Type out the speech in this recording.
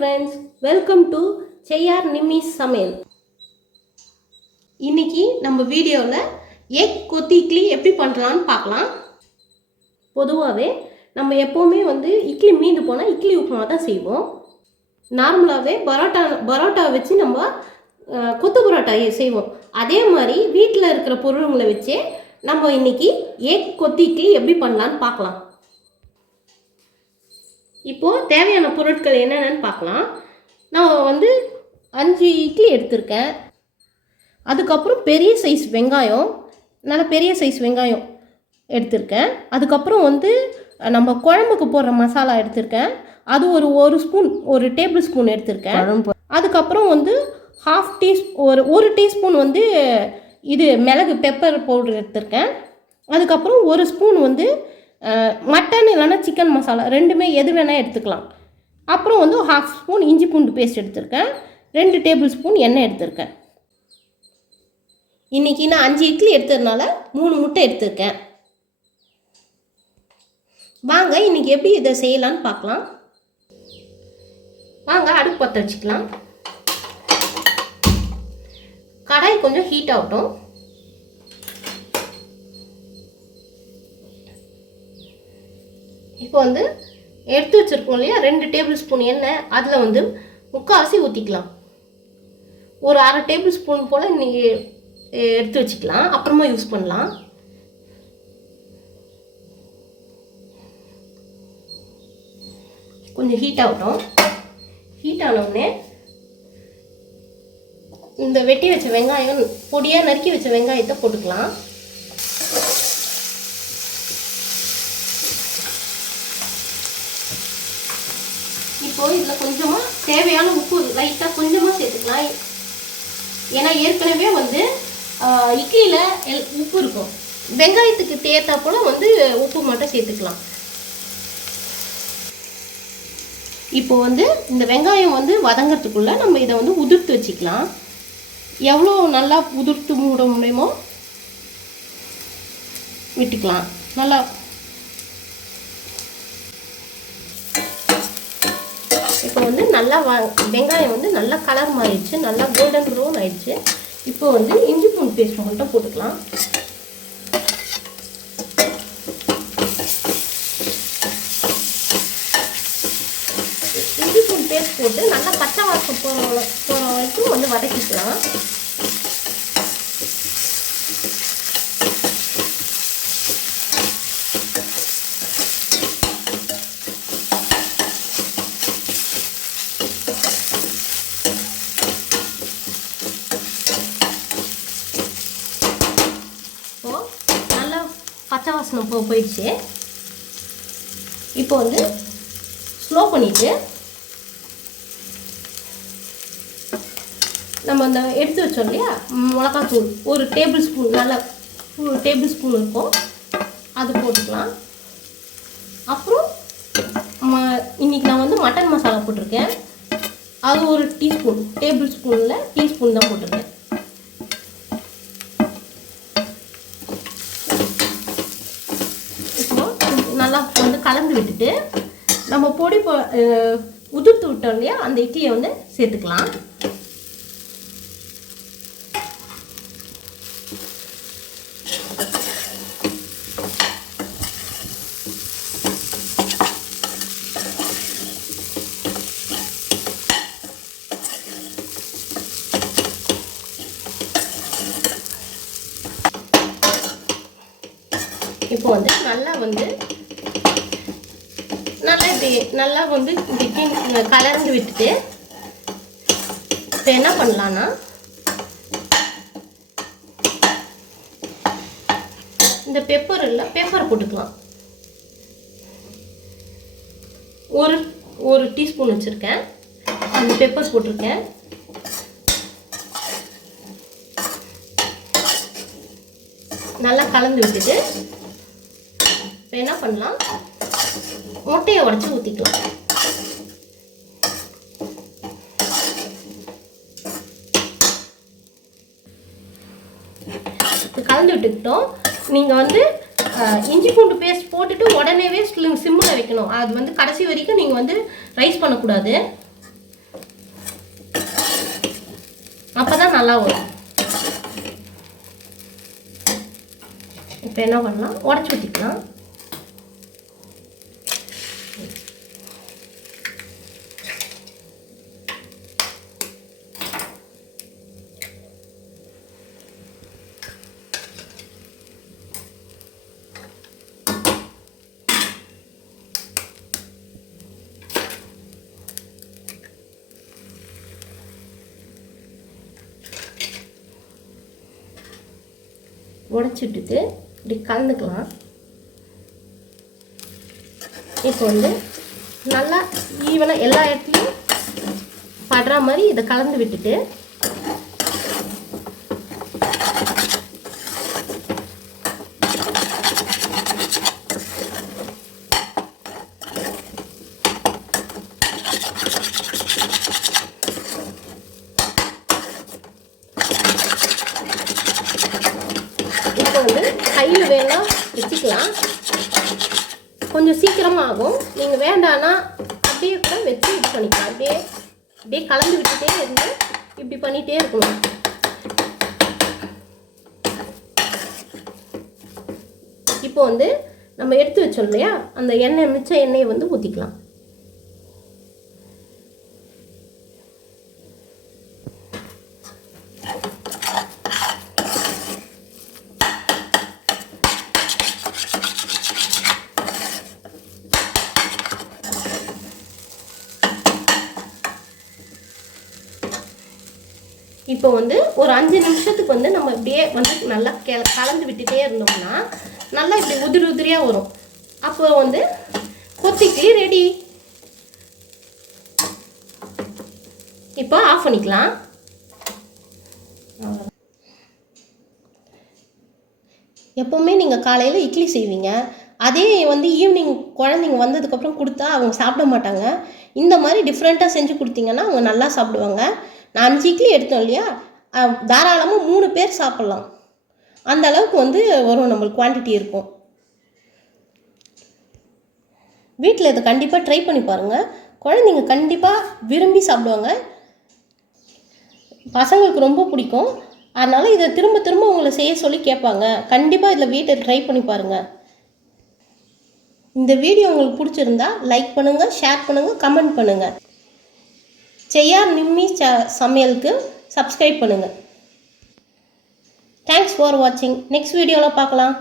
friends, welcome to செய்யார் நிம்மிஸ் சமையல். இன்னைக்கு நம்ம வீடியோவில் எக் கொத்தி இட்லி எப்படி பண்ணலான்னு பார்க்கலாம். பொதுவாகவே நம்ம எப்போவுமே இட்லி மீந்து போனால் இட்லி உப்புமா தான் செய்வோம். நார்மலாகவே பரோட்டா வச்சு நம்ம கொத்து பரோட்டா செய்வோம். அதே மாதிரி வீட்டில் இருக்கிற பொருளுங்களை வச்சே நம்ம இன்னைக்கு எக் கொத்தி இட்லி எப்படி பண்ணலான்னு பார்க்கலாம். இப்போது தேவையான பொருட்கள் என்னென்னு பார்க்கலாம். நான் 5 இட்லி எடுத்திருக்கேன். அதுக்கப்புறம் பெரிய சைஸ் வெங்காயம், நல்ல பெரிய சைஸ் வெங்காயம் எடுத்திருக்கேன். அதுக்கப்புறம் நம்ம குழம்புக்கு போடுற மசாலா எடுத்திருக்கேன். அது ஒரு டேபிள் ஸ்பூன் எடுத்திருக்கேன். அதுக்கப்புறம் ஒரு டீஸ்பூன் இது மிளகு பெப்பர் பவுடர் எடுத்திருக்கேன். அதுக்கப்புறம் ஒரு ஸ்பூன் மட்டன் இல்லைன்னா சிக்கன் மசாலா ரெண்டுமே எது வேணால் எடுத்துக்கலாம். அப்புறம் 1/2 ஸ்பூன் இஞ்சி பூண்டு பேஸ்ட் எடுத்திருக்கேன். 2 டேபிள் ஸ்பூன் எண்ணெய் எடுத்திருக்கேன். இன்றைக்கி நான் 5 இட்லி எடுத்ததுனால 3 முட்டை எடுத்திருக்கேன். வாங்க இன்றைக்கி எப்படி இதை செய்யலான்னு பார்க்கலாம். வாங்க அடுப்பு பற்ற வச்சுக்கலாம். கடாய் கொஞ்சம் ஹீட் ஆகட்டும். இப்போ எடுத்து வச்சுருக்கோம் இல்லையா 2 டேபிள் ஸ்பூன் எண்ணெய், அதில் முக்கால்வாசி ஊற்றிக்கலாம். ஒரு 1/2 டேபிள் ஸ்பூன் போல் இன்றைக்கி எடுத்து வச்சுக்கலாம், அப்புறமா யூஸ் பண்ணலாம். கொஞ்சம் ஹீட் ஆகட்டும். ஹீட் ஆனவுடனே இந்த வெட்டி வச்ச வெங்காயம், பொடியாக நறுக்கி வச்ச வெங்காயத்தை போட்டுக்கலாம். இப்போது இதில் கொஞ்சமாக தேவையான உப்பு லைட்டாக கொஞ்சமாக சேர்த்துக்கலாம். ஏன்னா ஏற்கனவே இட்லியில் உப்பு இருக்கும். வெங்காயத்துக்கு தேர்த்தா போல் உப்பு மட்டும் சேர்த்துக்கலாம். இப்போது இந்த வெங்காயம் வதங்கிறதுக்குள்ளே நம்ம இதை உதிர்த்து வச்சுக்கலாம். எவ்வளோ நல்லா உதிர்த்து மூட முடியுமோ விட்டுக்கலாம். நல்லா இப்போ நல்லா வெங்காயம் நல்லா கலர் மாறிடுச்சு, நல்லா கோல்டன் ப்ரௌன் ஆயிடுச்சு. இப்போ இஞ்சி பூண்டு பேஸ்ட் மட்டும் போட்டுக்கலாம். இஞ்சி பூண்டு பேஸ்ட் போட்டு நல்லா பச்சை வாசம் போகிற வரைக்கும் வதக்கிக்கலாம். பச்சை வாசனம் போயிடுச்சு. இப்போ ஸ்லோ பண்ணிவிட்டு நம்ம எடுத்து வச்சோம் இல்லையா மிளகாத்தூள், ஒரு டேபிள் ஸ்பூன், நல்லா ஒரு டேபிள் ஸ்பூன் இருக்கும், அது போட்டுக்கலாம். அப்புறம் இன்றைக்கி நான் மட்டன் மசாலா போட்டிருக்கேன். அது ஒரு டீஸ்பூன், டேபிள் ஸ்பூனில் டீஸ்பூன் தான் போட்டிருக்கேன். நல்லா கலந்து விட்டுட்டு நம்ம பொடி உதிர்த்து விட்டோம் இல்லையா அந்த இட்லியை சேர்த்துக்கலாம். இப்போ நல்லா நல்லா இப்படி கலந்து விட்டுட்டு இப்போ என்ன பண்ணலான்னா இந்த பெப்பர் போட்டுக்கலாம். ஒரு டீஸ்பூன் வச்சுருக்கேன், அந்த பெப்பர் போட்டிருக்கேன். நல்லா கலந்து விட்டுட்டு இப்போ என்ன பண்ணலாம், முட்டையை உடைச்சி ஊற்றிக்கலாம். கலந்து விட்டுக்கிட்டோம். நீங்கள் இஞ்சி பூண்டு பேஸ்ட் போட்டுட்டு உடனேவே சிம்மில் வைக்கணும். அது கடைசி வரைக்கும் நீங்கள் ரைஸ் பண்ணக்கூடாது. அப்போ தான் நல்லா வரும். இப்போ என்ன பண்ணலாம், உடச்சி ஊற்றிக்கலாம். உடைச்சிட்டு இப்படி கலந்துக்கலாம். இப்போ வந்து நல்லா ஈவனாக எல்லா இடத்துலையும் படுற மாதிரி இதை கலந்து விட்டுட்டு வந்து கையில் வேணால் வச்சுக்கலாம். கொஞ்சம் சீக்கிரமாக ஆகும். நீங்கள் வேண்டான்னா அப்படியே கூட வச்சு இது பண்ணிக்கலாம். அப்படியே கலந்து விட்டுட்டே இருந்து இப்படி பண்ணிகிட்டே இருக்கணும். இப்போ வந்து நம்ம எடுத்து வச்சோம் இல்லையா, அந்த எண்ணெய் மிச்ச எண்ணெயை வந்து ஊற்றிக்கலாம். இப்போ வந்து ஒரு 5 நிமிஷத்துக்கு வந்து நம்ம இப்படியே வந்து நல்லா கலந்து விட்டுட்டே இருந்தோம்னா நல்லா இப்படி உதிரியாக வரும். அப்போ வந்து கொத்திக்கு ரெடி. இப்போ ஆஃப் பண்ணிக்கலாம். எப்போவுமே நீங்கள் காலையில் இட்லி செய்வீங்க, அதே வந்து ஈவினிங் குழந்தைங்க வந்ததுக்கப்புறம் கொடுத்தா அவங்க சாப்பிட மாட்டாங்க. இந்த மாதிரி டிஃப்ரெண்ட்டாக செஞ்சு கொடுத்தீங்கன்னா அவங்க நல்லா சாப்பிடுவாங்க. நான் 5 இட்லி எடுத்தோம் இல்லையா, தாராளமாக 3 பேர் சாப்பிட்லாம். அந்த அளவுக்கு வந்து வரும், நம்மளுக்கு குவான்டிட்டி இருக்கும். வீட்டில் இதை கண்டிப்பாக ட்ரை பண்ணி பாருங்கள். குழந்தைங்க கண்டிப்பாக விரும்பி சாப்பிடுவாங்க. பசங்களுக்கு ரொம்ப பிடிக்கும். அதனால் இதை திரும்ப திரும்ப உங்களை செய்ய சொல்லி கேட்பாங்க. கண்டிப்பாக இதில் வீட்டை ட்ரை பண்ணி பாருங்கள். இந்த வீடியோ உங்களுக்கு பிடிச்சிருந்தா லைக் பண்ணுங்கள், ஷேர் பண்ணுங்கள், கமெண்ட் பண்ணுங்கள். செய்யார் நிம்மி சமையலுக்கு சப்ஸ்கிரைப் பண்ணுங்கள். தேங்க்ஸ் ஃபார் வாட்சிங். நெக்ஸ்ட் வீடியோவில் பார்க்கலாம்.